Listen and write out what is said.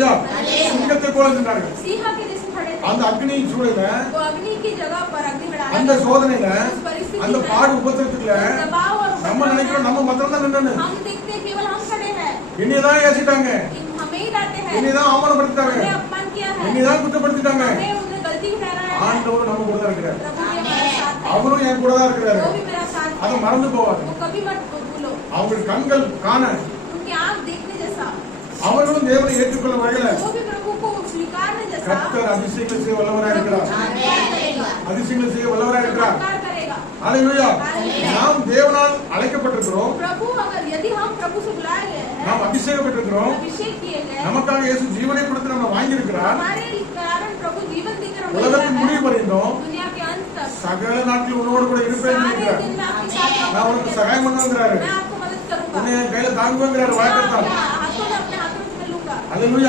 அல்லேலூயா. சிங்கத்தை போல நின்றார்கள். सिंह के जैसे खड़े थे. அந்த அக்னி சூளையில, वो अग्नि की जगह पर अग्नि में डाला. அந்த சோதனையில, उस परिस्थिति அந்த में, பாடு உபத்திரத்துக்குள்ள दबाव और நம்ம நினைக்கிறோம் நம்ம மாத்திரம் தான் நின்னு. हम देखते हैं केवल हम खड़े हैं. என்னையதான் ஏசிட்டாங்க, हमें ही डांटे हैं, என்னையதான் அவமானப்படுத்திட்டாங்க, हमें अपमान किया है, என்னையதான் குற்றப்படுத்திட்டாங்க. हमें उन्हें गलती ठहराया है. ஆண்டவர் நம்ம கூட தான் இருக்கிறார். प्रभु भी हमारे साथ है. அவரும் என் கூட தான் இருக்கிறாரு. वो भी मेरा साथ அதை है. மறந்து போவாரு. वो कभी मत भूलो. அவங்க கண்கள் காண, उनकी आंख देखने जैसा, அவர்களும் தேவனை ஏற்றுக்கொள்ள வகையில वो भी प्रभु को स्वीकारने जैसा கர்த்தர் அதிசயங்களை செய்ய வல்லவராய் இருக்கிறார். करेगा, அதிசயங்களை செய்ய வல்லவராய் இருக்கிறார். चमत्कार करेगा. அல்லேலூயா. हालेलुया. நாம் தேவனால் அழைக்கப்பட்டிருக்கிறோம். प्रभु अगर यदि हम प्रभु से बुलाए गए हैं, நாம் அபிஷேகம் பெற்றிருக்கிறோம். अभिषेक किए गए, நமக்காக இயேசு ஜீவனை கொடுத்து நம்ம வாங்கி இருக்கிறார். हमारे कारण प्रभु जीवन देकर हमें உலகத்தின் दिया முடிவு है. பரியந்தம் दुनिया के अंत तक சகல நாட்கள் உன்னோடு கூட இருப்பேன் सारे இருக்கிறார். दिन मैं आपके साथ रहूंगा. நான் உனக்கு சகாயம் பண்ணுவேங்கிறாரு. मैं आपको मदद करूंगा. உன்னை என் கையில தாங்குவேங்கிறாரு मैं வாய்ப்பிட்டார். आपके हाथों में अपने हाथों में लूंगा. அல்லேலூயா.